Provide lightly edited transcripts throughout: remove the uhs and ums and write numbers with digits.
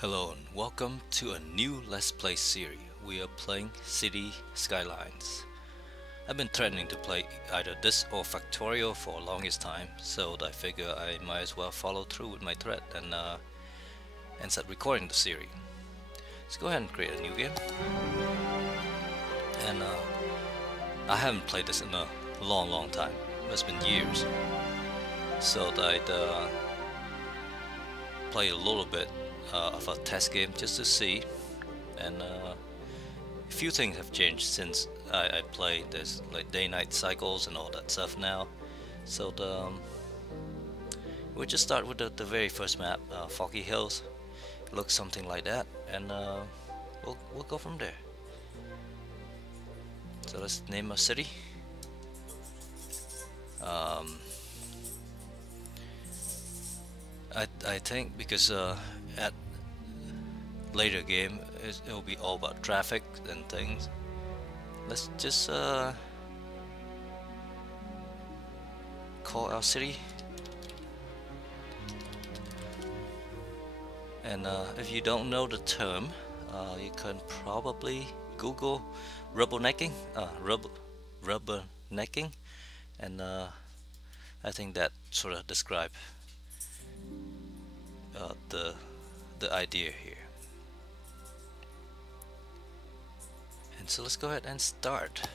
Hello and welcome to a new Let's Play series. We are playing City Skylines. I've been threatening to play either this or Factorio for the longest time, so I figure I might as well follow through with my threat and start recording the series. Let's go ahead and create a new game. And I haven't played this in a long time. It's been years. So I'd play a little bit of a test game just to see, and a few things have changed since I played. There's like day-night cycles and all that stuff now. So we'll just start with the very first map, Foggy Hills. It looks something like that, and we'll go from there. So let's name a city. I think because at later game it'll be all about traffic and things. Let's just call our city, and if you don't know the term, you can probably Google rubbernecking, rubbernecking, and I think that sort of describe the idea here. And so let's go ahead and start.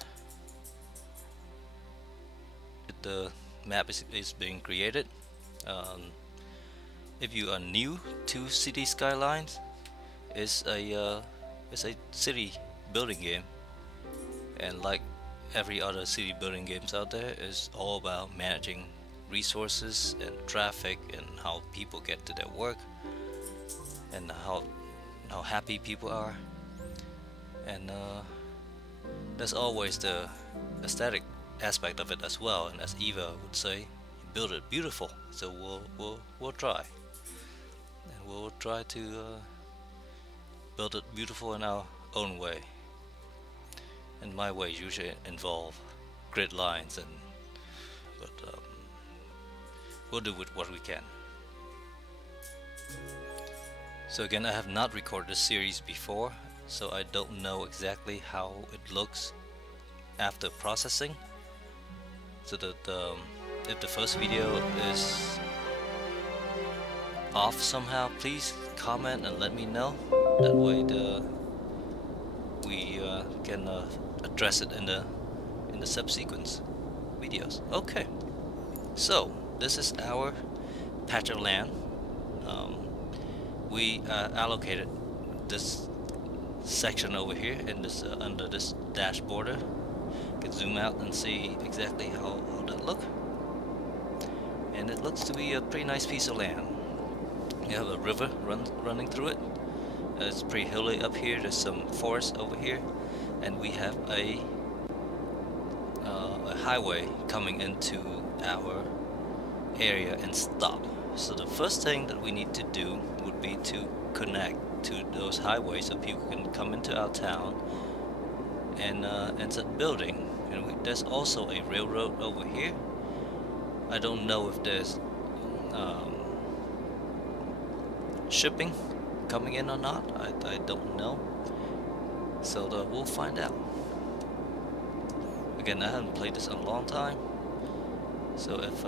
The map is being created. If you are new to City Skylines, it's a city building game, and like every other city building games out there, is all about managing resources and traffic and how people get to their work and how happy people are, and there's always the aesthetic aspect of it as well. And as Eva would say, build it beautiful. So we'll try, and we'll try to build it beautiful in our own way. And my way usually involve grid lines, but we'll do with what we can. So again, I have not recorded this series before, so I don't know exactly how it looks after processing. So that if the first video is off somehow, please comment and let me know. That way we can address it in the subsequent videos. Okay, so this is our patch of land. We allocated this section over here in this under this dash border. You can zoom out and see exactly how that look, and it looks to be a pretty nice piece of land. You have a river running through it. It's pretty hilly up here. There's some forest over here, and we have a highway coming into our area and stop. So the first thing that we need to do would be to connect to those highways so people can come into our town and start building. And there's also a railroad over here. I don't know if there's shipping coming in or not. I don't know. So we'll find out. Again, I haven't played this in a long time, so if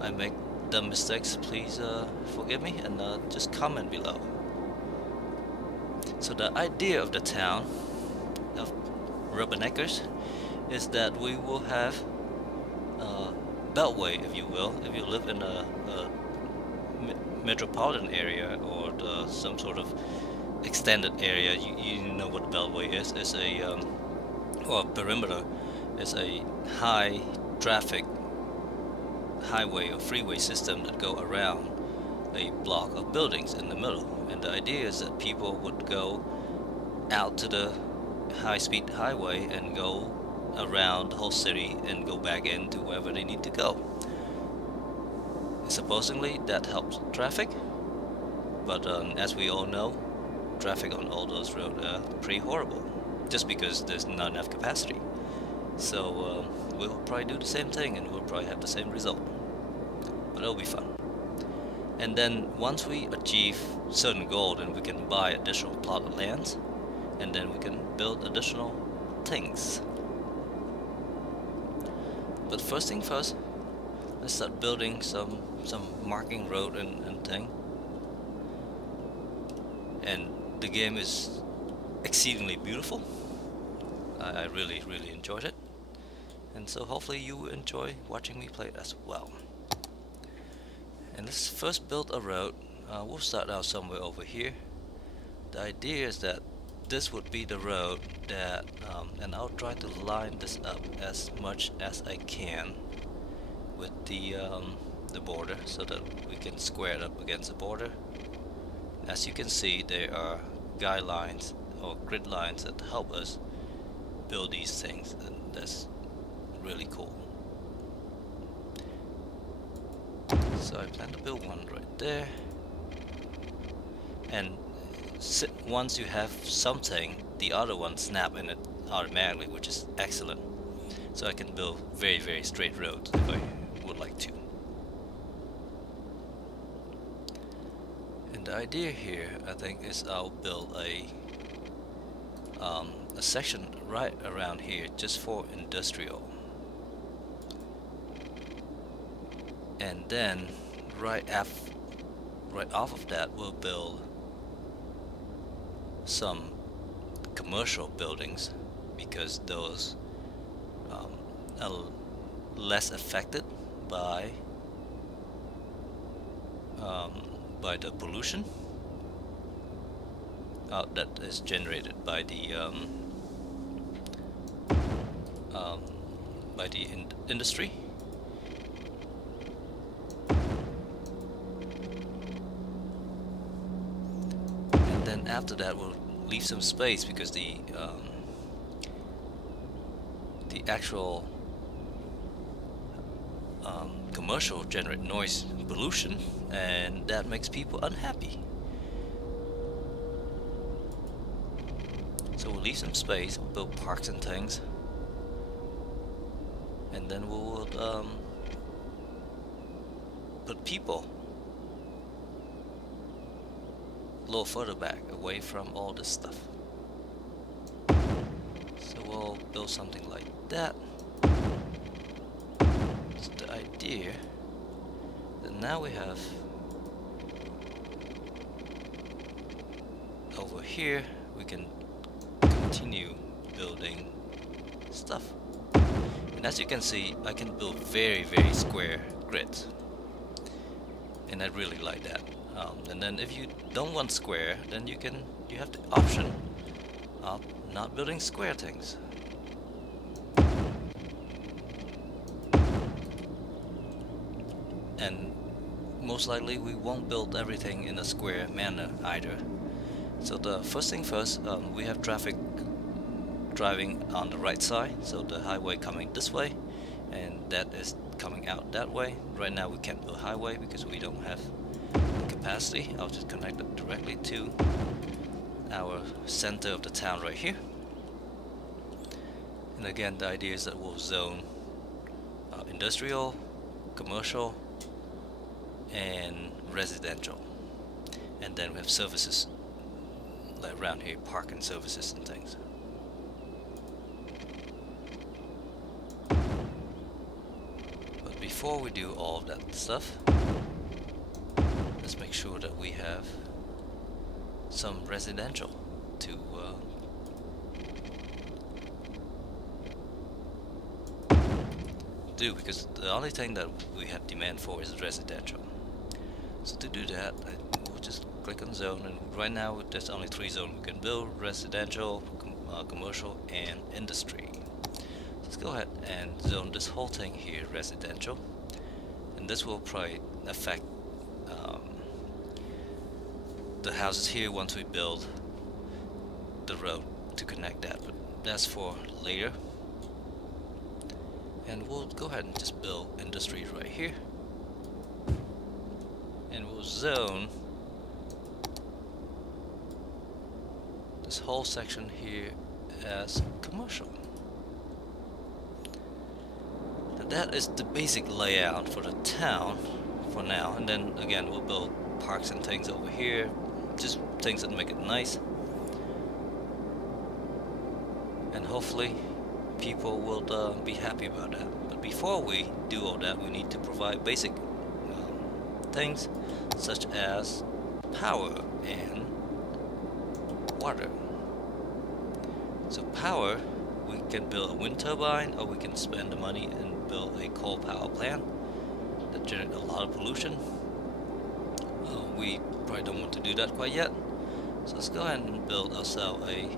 I make dumb mistakes, please forgive me, and just comment below. So the idea of the town of Rubberneckers is that we will have a beltway, if you will. If you live in a metropolitan area or some sort of extended area, you know what a beltway is. It's a or a perimeter is a high traffic highway or freeway system that go around a block of buildings in the middle. And the idea is that people would go out to the high-speed highway and go around the whole city and go back into wherever they need to go. Supposedly that helps traffic, but as we all know, traffic on all those roads are pretty horrible, just because there's not enough capacity. So we'll probably do the same thing, and we'll probably have the same result, but it'll be fun. And then once we achieve certain goal, then we can buy additional plot of lands, and then we can build additional things. But first thing first, let's start building some marking road and thing. And the game is exceedingly beautiful. I really enjoyed it, and so hopefully you enjoy watching me play it as well. And let's first build a road. We'll start out somewhere over here. The idea is that this would be the road that, and I'll try to line this up as much as I can with the border, so that we can square it up against the border. As you can see, there are guidelines or grid lines that help us build these things, and that's really cool. So I plan to build one right there, and once you have something, the other one snap in it automatically, which is excellent. So I can build very straight roads if I would like to. And the idea here, I think, is I'll build a section right around here just for industrial, and then right off of that we'll build some commercial buildings, because those are less affected by the pollution that is generated by the industry. And then after that we'll leave some space, because the actual commercial generate noise pollution, and that makes people unhappy. So we'll leave some space, we'll build parks and things, and then we'll put people a little further back, away from all this stuff. So we'll build something like that. So the idea that now we have over here, we can continue building stuff. And as you can see, I can build very square grids, and I really like that. And then if you don't want square, then you have the option of not building square things. And most likely we won't build everything in a square manner either. So the first thing first, we have traffic driving on the right side, so the highway coming this way, and that is coming out that way. Right now we can't build highway because we don't have the capacity. I'll just connect it directly to our center of the town right here. And again, the idea is that we'll zone industrial, commercial, and residential, and then we have services like around here, parking services and things. But before we do all of that stuff, let's make sure that we have some residential to do, because the only thing that we have demand for is residential. So to do that, we'll just click on zone, and right now there's only 3 zones we can build: residential, commercial, and industry. Let's go ahead and zone this whole thing here residential, and this will probably affect the houses here once we build the road to connect that, but that's for later. And we'll go ahead and just build industry right here, and we'll zone this whole section here as commercial. Now that is the basic layout for the town, for now, and then again we'll build parks and things over here, just things that make it nice, and hopefully people will be happy about that. But before we do all that, we need to provide basic things such as power and water. So power, we can build a wind turbine, or we can spend the money and build a coal power plant that generates a lot of pollution. We probably don't want to do that quite yet, so let's go ahead and build ourselves a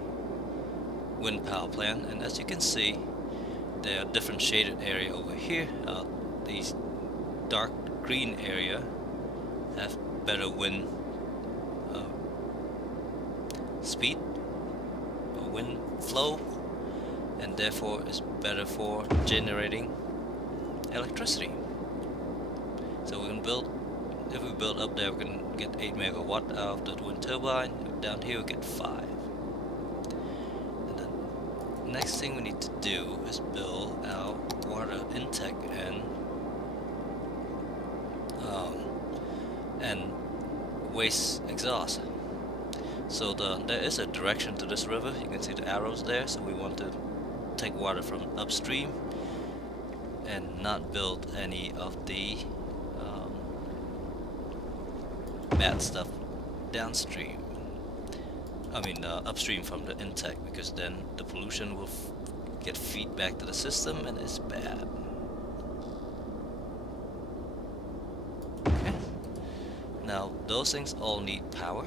wind power plant. And as you can see, there are different shaded area over here. These dark green area have better wind speed or wind flow, and therefore is better for generating electricity. So we can build, if we build up there, we can get 8 megawatt out of the wind turbine. Down here we get 5. And then next thing we need to do is build our water intake and waste exhaust. So there is a direction to this river. You can see the arrows there. So we want to take water from upstream and not build any of the bad stuff downstream. I mean upstream from the intake, because then the pollution will get feedback to the system and it's bad. Okay. Now those things all need power.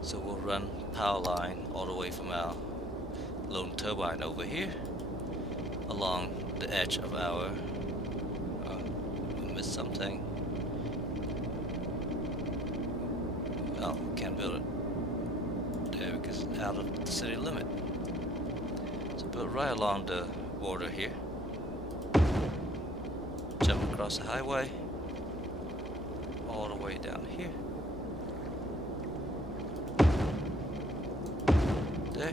So we'll run power line all the way from our lone turbine over here along the edge of our I missed something. Oh, can't build it there because it's out of the city limit. So build right along the border here. Jump across the highway all the way down here. There.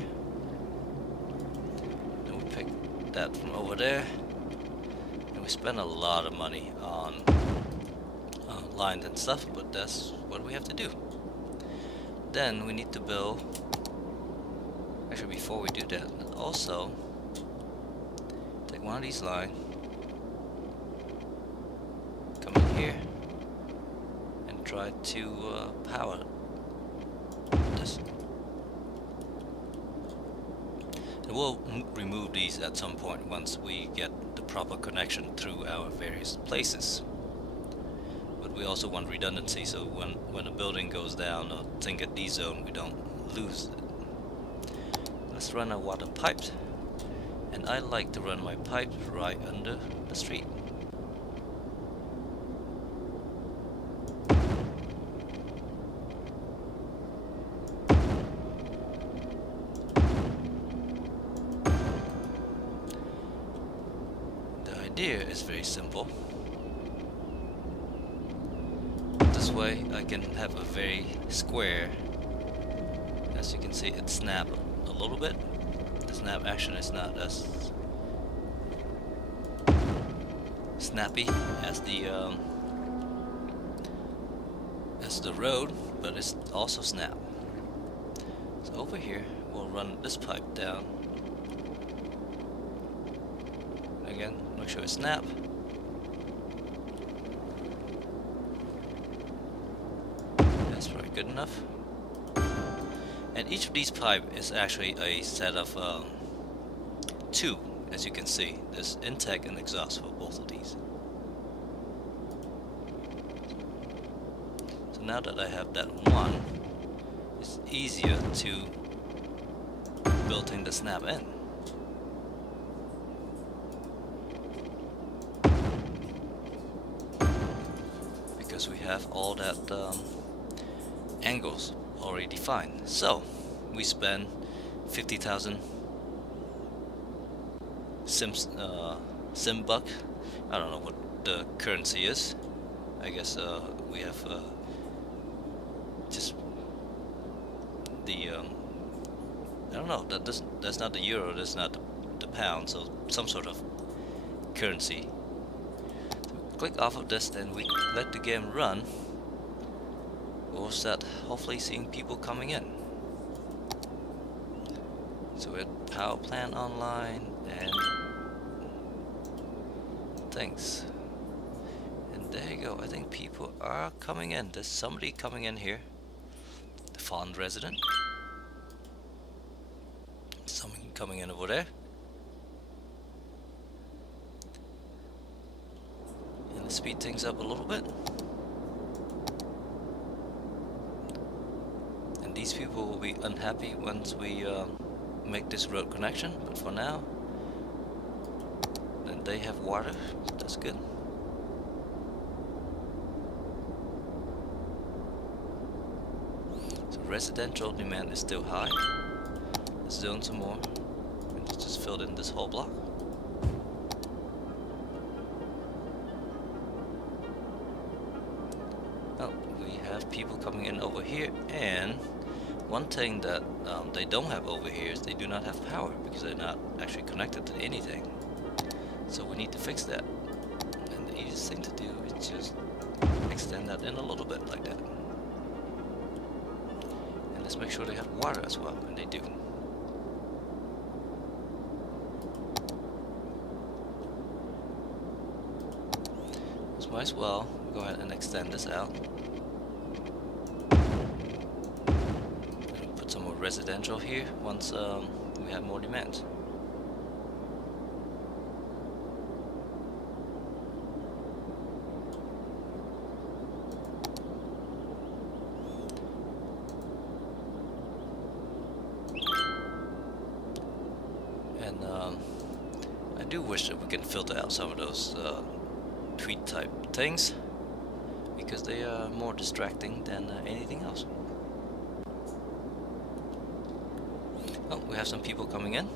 Then we pick that from over there, and we spend a lot of money on lines and stuff, but that's what we have to do. Then we need to build, actually before we do that, also take one of these lines, come in here and try to power this. And we'll remove these at some point once we get the proper connection through our various places. But we also want redundancy, so when a building goes down or thing get dezoned, we don't lose it. Let's run our water pipes, and I like to run my pipes right under the street. The idea is very simple. This way I can have a very square. As you can see, it snapped a little bit. The snap action is not as snappy as the road, but it's also snap. So over here we'll run this pipe down. Again, make sure it snap. That's probably good enough. And each of these pipe is actually a set of 2, as you can see. There's intake and exhaust for both of these. So now that I have that one, it's easier to build in the snap in. Because we have all that angles already defined. So we spend 50,000 sim buck. I don't know what the currency is. I guess we have just the I don't know. That's not the euro. That's not the pound. So some sort of currency. click off of this and we let the game run, we'll start hopefully seeing people coming in. So we have power plant online and things. And there you go, I think people are coming in. There's somebody coming in here. The Fond resident. Someone coming in over there. And let's speed things up a little bit. And these people will be unhappy once we make this road connection, but for now, then they have water, that's good. So residential demand is still high. Let's zone some more, and just filled in this whole block. Oh, we have people coming in over here, and one thing that they don't have over here is they do not have power because they're not actually connected to anything. So we need to fix that. And the easiest thing to do is just extend that in a little bit like that. And let's make sure they have water as well, and they do. So might as well go ahead and extend this out. Some more residential here once we have more demand. And I do wish that we can filter out some of those tweet type things because they are more distracting than anything else. Oh, we have some people coming in.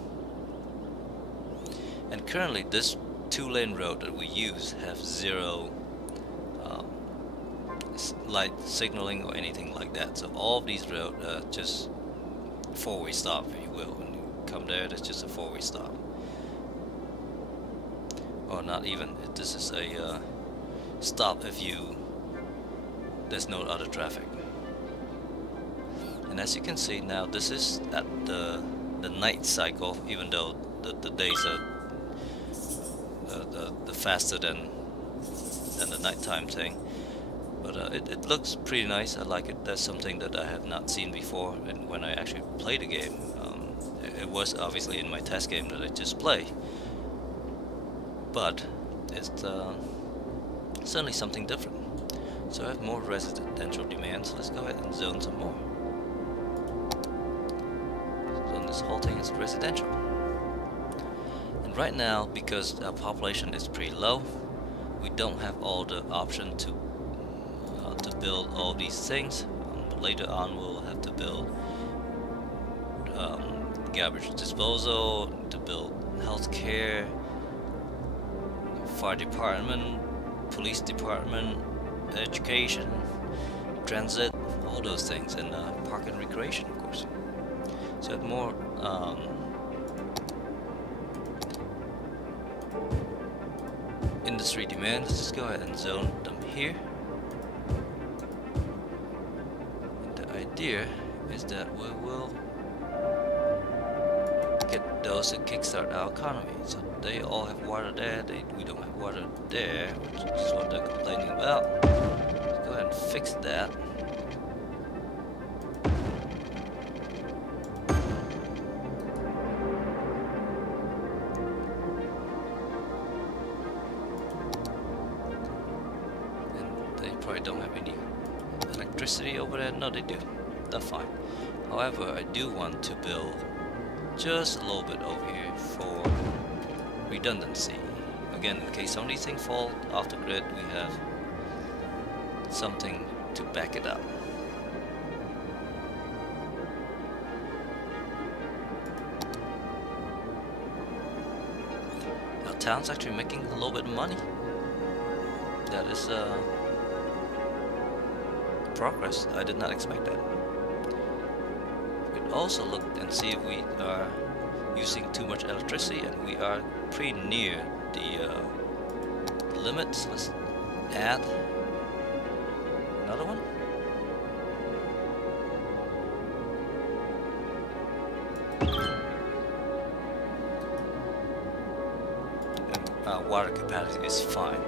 And currently this 2-lane road that we use have zero light signaling or anything like that. So all of these roads are just 4-way stop, if you will. When you come there, it's just a 4-way stop. Or not even. This is a stop if there's no other traffic. And as you can see now, this is at the night cycle, even though the days are the faster than the nighttime thing. But it looks pretty nice. I like it. That's something that I have not seen before. And when I actually play the game, it was obviously in my test game that I just played. But it's certainly something different. So I have more residential demand. So let's go ahead and zone some more. This whole thing is residential. And right now, because our population is pretty low, we don't have all the option to build all these things. But later on, we'll have to build garbage disposal, to build healthcare, fire department, police department, education, transit, all those things, and park and recreation, of course. So I have more industry demand. Let's just go ahead and zone them here. And the idea is that we will get those to kickstart our economy. So they all have water there, we don't have water there, which is what they're complaining about. Let's go ahead and fix that. Probably don't have any electricity over there. No, they do. That's fine. However, I do want to build just a little bit over here for redundancy. Again, in case some of these things fall off the grid, we have something to back it up. Our town's actually making a little bit of money. That is progress. I did not expect that. We could also look and see if we are using too much electricity, and we are pretty near the limit. So let's add another one. And water capacity is fine.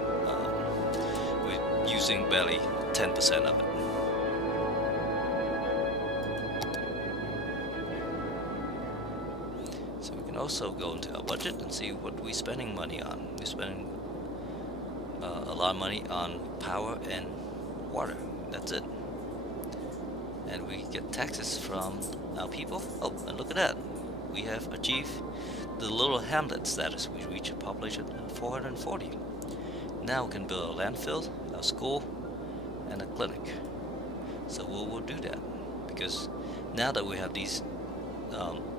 We're using barely 10% of it. So we can also go into our budget and see what we're spending money on. We're spending a lot of money on power and water. That's it. And we get taxes from our people. Oh, and look at that. We have achieved the little hamlet status. We reach a population of 440. Now we can build a landfill, a school, and a clinic. So we'll do that, because now that we have these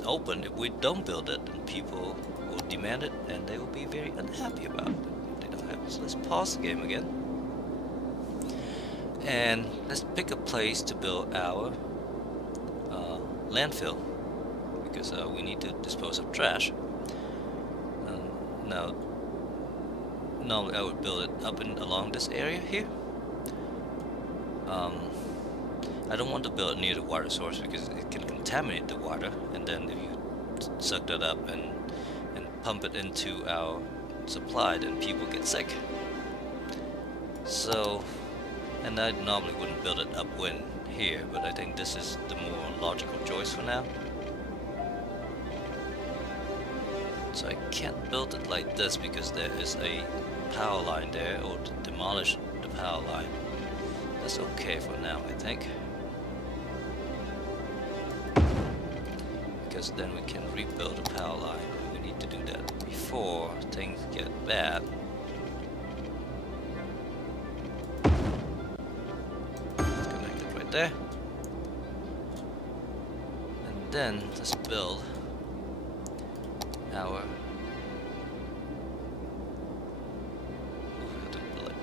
open, if we don't build it, then people will demand it, and they will be very unhappy about it if they don't have it. So let's pause the game again, and let's pick a place to build our landfill, because we need to dispose of trash. Now, normally I would build it up and along this area here. I don't want to build it near the water source because it can contaminate the water, and then if you suck that up and pump it into our supply, then people get sick. So, and I normally wouldn't build it upwind here, but I think this is the more logical choice for now. So I can't build it like this because there is a power line there, or to demolish the power line. That's okay for now, I think, because then we can rebuild the power line. We need to do that before things get bad. Connect it right there, and then let's build our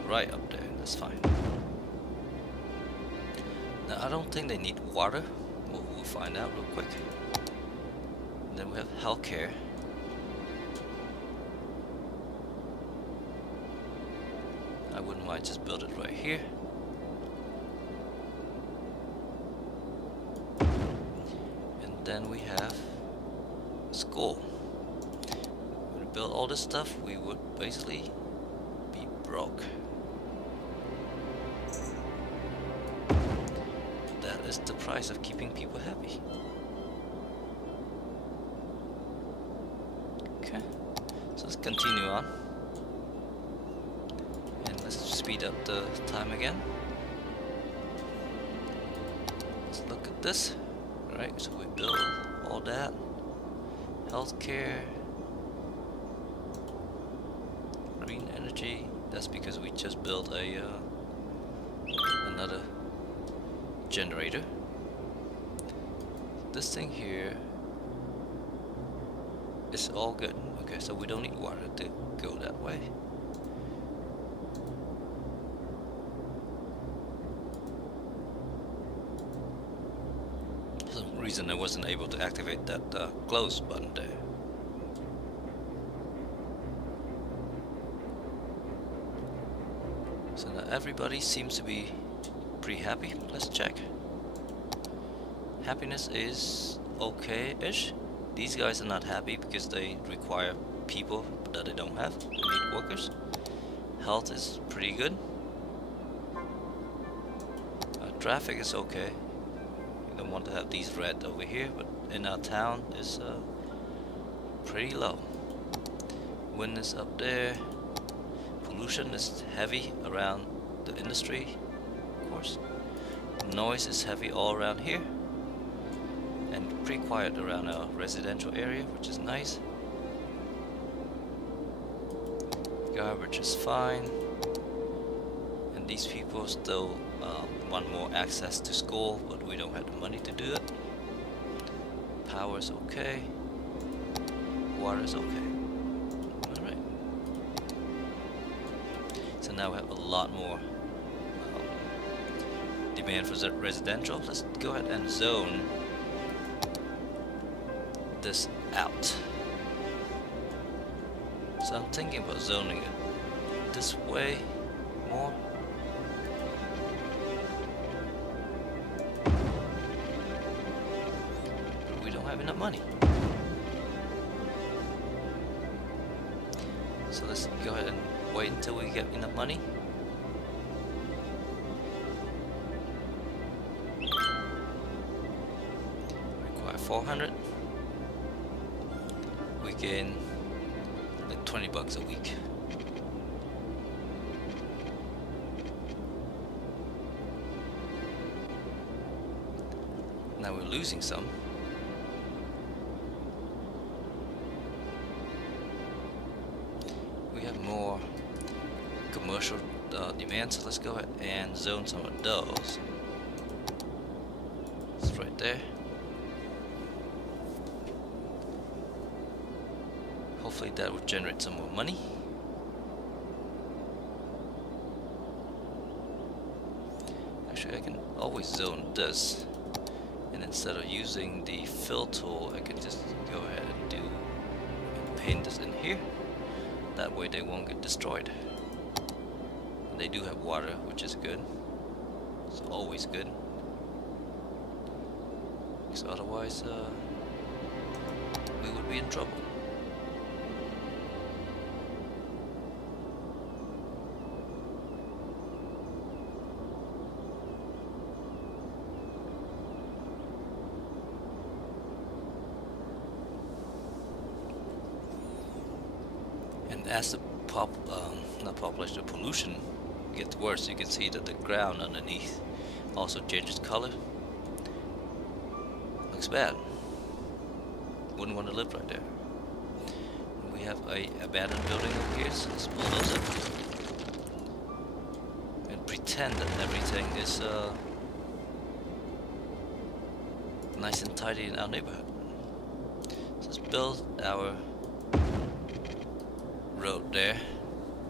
right up there. That's fine. Now I don't think they need water. We'll find out real quick. And then we have healthcare. I wouldn't mind just build it right here. And then we have school. If we build all this stuff, we would basically be broke. That is the price of keeping people happy. Okay, so let's continue on, and let's speed up the time again. Let's look at this. Alright, so we build all that. Healthcare, green energy. That's because we just built a another generator. This thing here is all good. Okay, so we don't need water to go that way. For some reason I wasn't able to activate that close button there. So now everybody seems to be pretty happy. Let's check. Happiness is okay-ish. These guys are not happy because they require people that they don't have. They need workers. Health is pretty good. Traffic is okay. We don't want to have these red over here, but in our town is pretty low. Wind is up there. Pollution is heavy around the industry, of course. Noise is heavy all around here, and pretty quiet around our residential area, which is nice. Garbage is fine, and these people still want more access to school, but we don't have the money to do it. Power is okay. Water is okay. Alright. So now we have a lot more demand for residential. Let's go ahead and zone this out. So I'm thinking about zoning it this way more. have enough money. So let's go ahead and wait until we get enough money. Require 400. We gain like 20 bucks a week. Now we're losing some. We have more commercial demand, so let's go ahead and zone some of those. It's right there. Hopefully that will generate some more money. Actually, I can always zone this. And instead of using the fill tool, I can just go ahead and paint this in here. That way they won't get destroyed. And they do have water, which is good. It's always good. Because otherwise, we would be in trouble. As the the pollution gets worse, you can see that the ground underneath also changes color. Looks bad. Wouldn't want to live right there. We have a abandoned building over here, so let's bulldoze it and pretend that everything is nice and tidy in our neighborhood. So let's build our road there.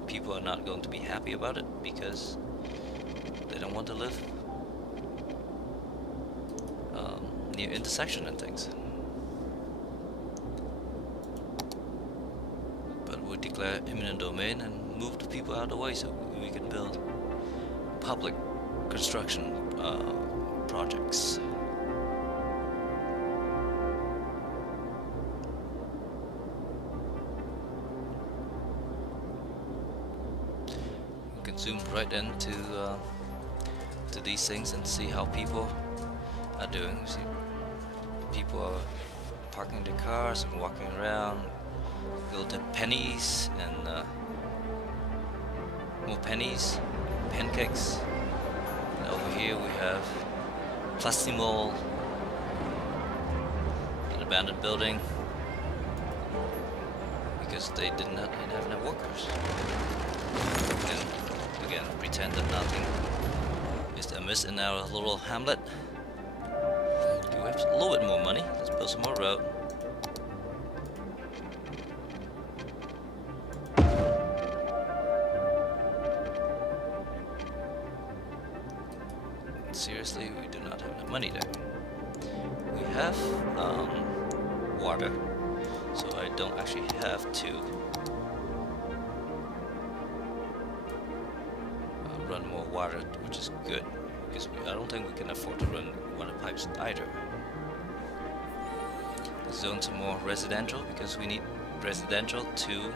People are not going to be happy about it because they don't want to live near intersection and things. But we'll declare eminent domain and move the people out of the way so we can build public construction projects. Zoom right into to these things and see how people are doing. See, people are parking their cars and walking around. Go to pennies and more pennies, pancakes. And over here we have Plastimol, an abandoned building because they did not have enough workers. And again, pretend that nothing is amiss in our little hamlet. Okay, we have a little bit more money. Let's build some more road. Seriously, we do not have enough money there. We have water, so I don't actually have to run more water, which is good because I don't think we can afford to run water pipes either. Let's zone some more residential because we need residential to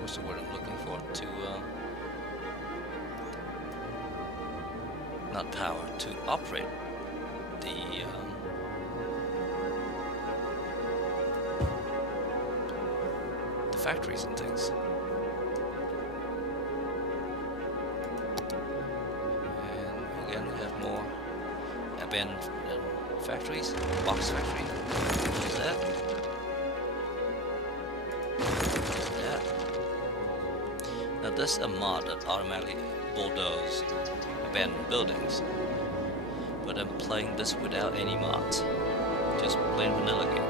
what's the word I'm looking for? To not power, to operate the factories and things. And again, we have more abandoned factories. Box factory. What is that? Now this is a mod that automatically bulldozes abandoned buildings, but I'm playing this without any mods, just plain vanilla game.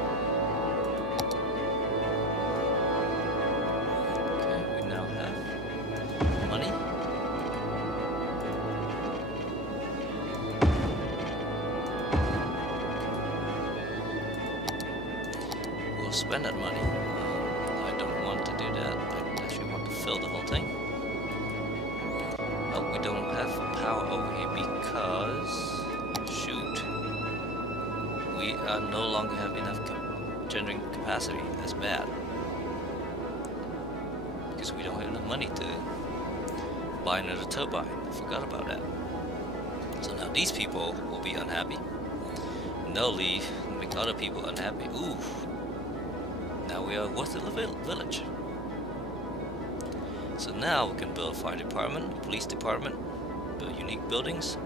Okay, we now have money. We'll spend that money. I don't want to do that. I actually want to fill the whole thing. Oh, we don't have power over here because, shoot, we no longer have enough generating capacity. That's bad. Because we don't have enough money to buy another turbine. I forgot about that. So now these people will be unhappy. And they'll leave and make other people unhappy. Ooh. Now we are worth the village. So now we can build a fire department, police department, build unique buildings,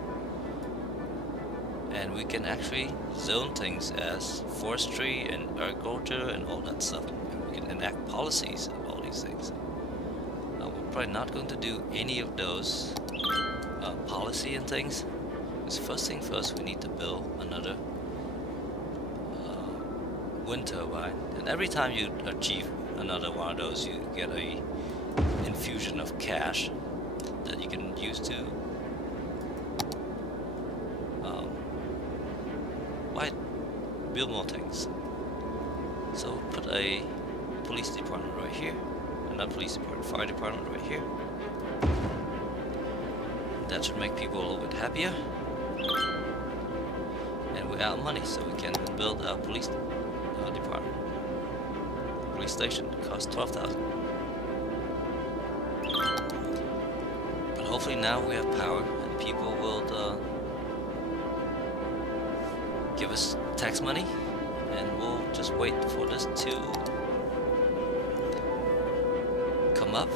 and we can actually zone things as forestry and agriculture and all that stuff. And we can enact policies and all these things. Now we're probably not going to do any of those policy and things. Because first thing first, we need to build another wind turbine. And every time you achieve another one of those, you get a infusion of cash that you can use to build more things. So put a police department right here, another police department, fire department right here. That should make people a little bit happier. And we're out of money, so we can build a police department. Police station costs 12,000. But hopefully now we have power and people will give us tax money, and we'll just wait for this to come up.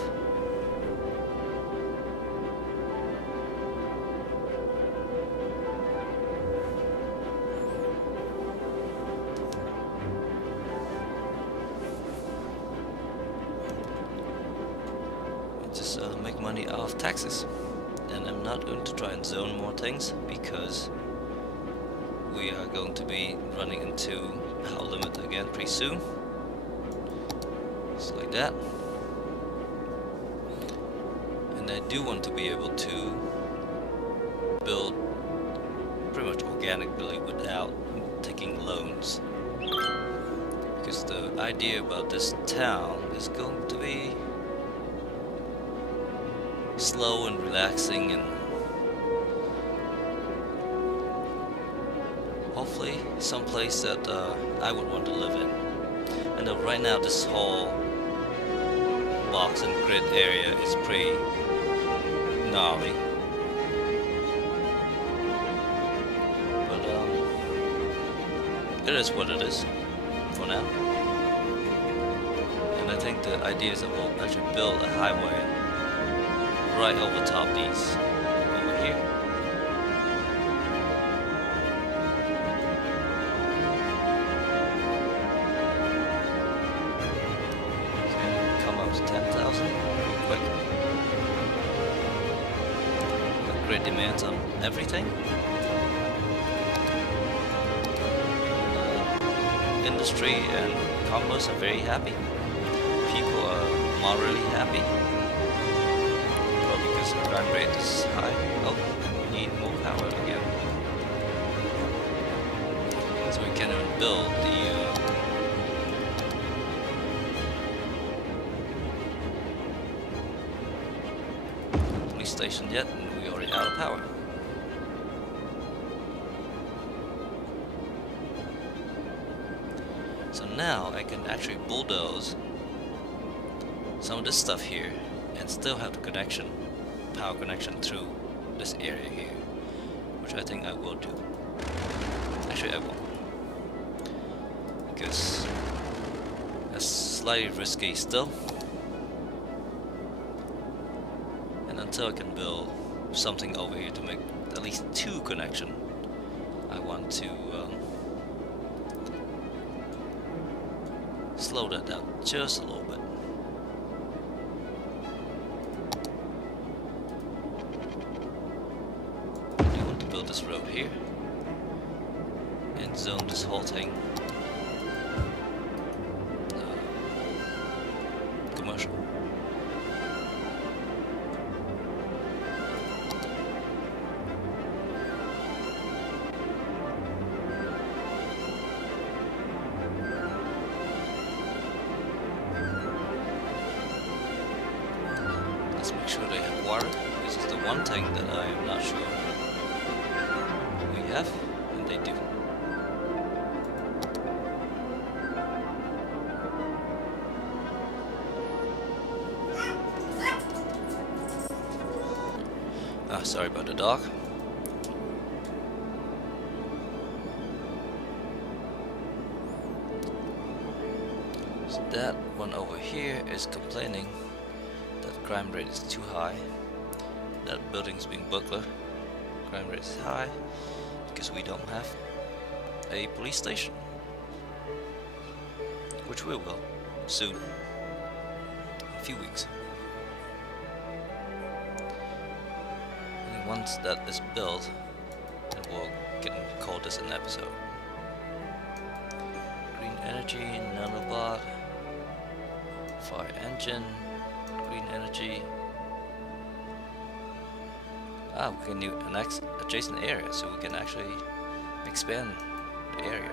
Just make money out of taxes. And I'm not going to try and zone more things because we are going to be running into power limit again pretty soon. Just like that. And I do want to be able to build pretty much organically without taking loans. Because the idea about this town is going to be slow and relaxing, and hopefully someplace that I would want to live in. I know right now this whole box and grid area is pretty gnarly, but it is what it is for now. And I think the idea is that we'll actually build a highway right over top these over here. Okay, come up to 10,000 real quick. Great demands on everything. Industry and commerce are very happy. People are moderately happy. Because the crime rate is high. Oh, and we need more power again. So we can't even build the police station yet, and we're already out of power. So now I can actually bulldoze some of this stuff here and still have the connection, power connection through this area here, which I think I will do. Actually I won't, because that's slightly risky still, and until I can build something over here to make at least 2 connection, I want to slow that down just a little bit. This road here and zone this whole thing commercial. Let's make sure they have water, because which is the one thing that I am not sure we have, and they do. Ah, sorry about the dog. So that one over here is complaining that crime rate is too high. That building's being burglar. Crime rate is high because we don't have a police station, which we will soon, in a few weeks. And once that is built, then we'll call this an episode. Green energy, nanobot, fire engine, green energy. Ah, we can do an adjacent area, so we can actually expand the area.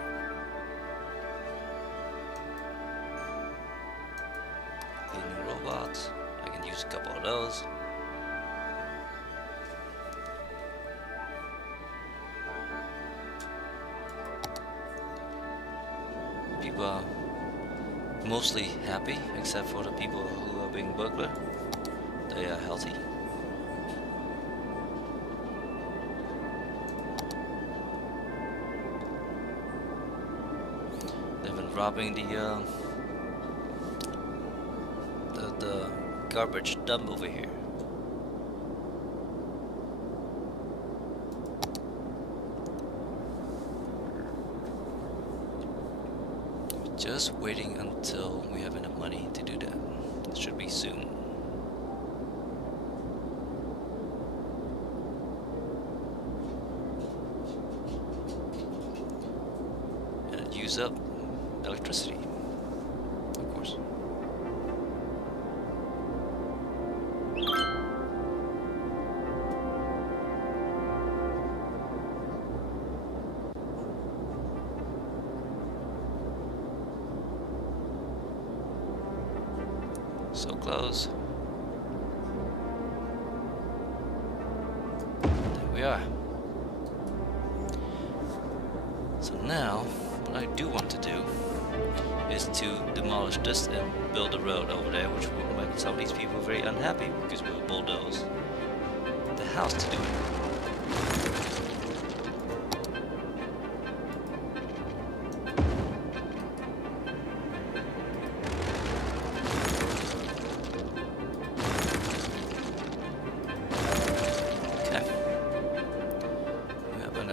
Cleaning robots, I can use a couple of those. People are mostly happy, except for the people who are being burglar. They are healthy. They've been robbing the garbage dump over here. Just waiting until we have enough money to do that. It should be soon. And it uses up electricity, of course. So close. There we are. So now, what I do want to do is to demolish this and build a road over there, which will make some of these people very unhappy because we'll bulldoze the house to do it.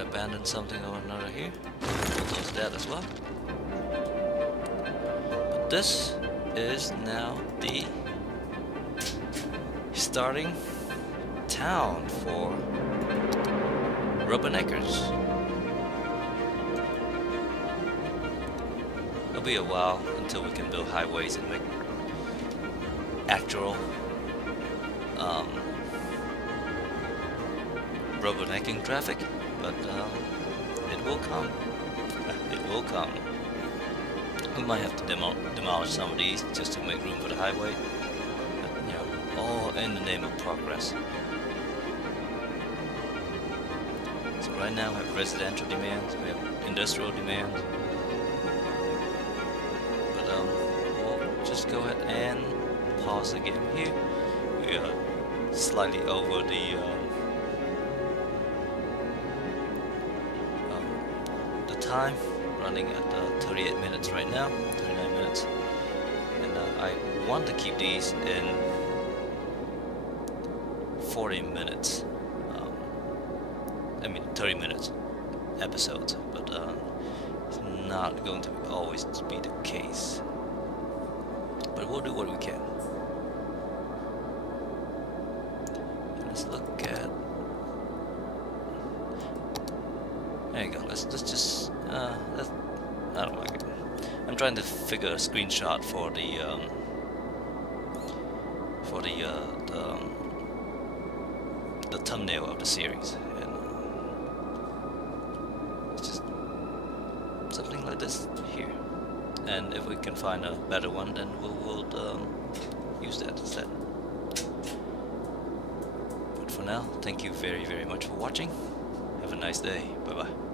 Abandon something or another here. Bulldoze that as well. But this is now the starting town for Rubberneckers. It'll be a while until we can build highways and make actual rubbernecking traffic. But it will come. It will come. We might have to demolish some of these just to make room for the highway. But, you know, all in the name of progress. So right now we have residential demands, we have industrial demands. But we'll just go ahead and pause the game here. We are slightly over the time, running at 38 minutes right now, 39 minutes, and I want to keep these in 40 minutes, I mean 30 minutes episodes, but it's not going to always be the case, but we'll do what we can. Let's look at, there you go, let's just I don't like it. I'm trying to figure a screenshot for the thumbnail of the series, and it's just something like this here. And if we can find a better one, then we'll use that instead. But for now. Thank you very much for watching. Have a nice day. Bye bye.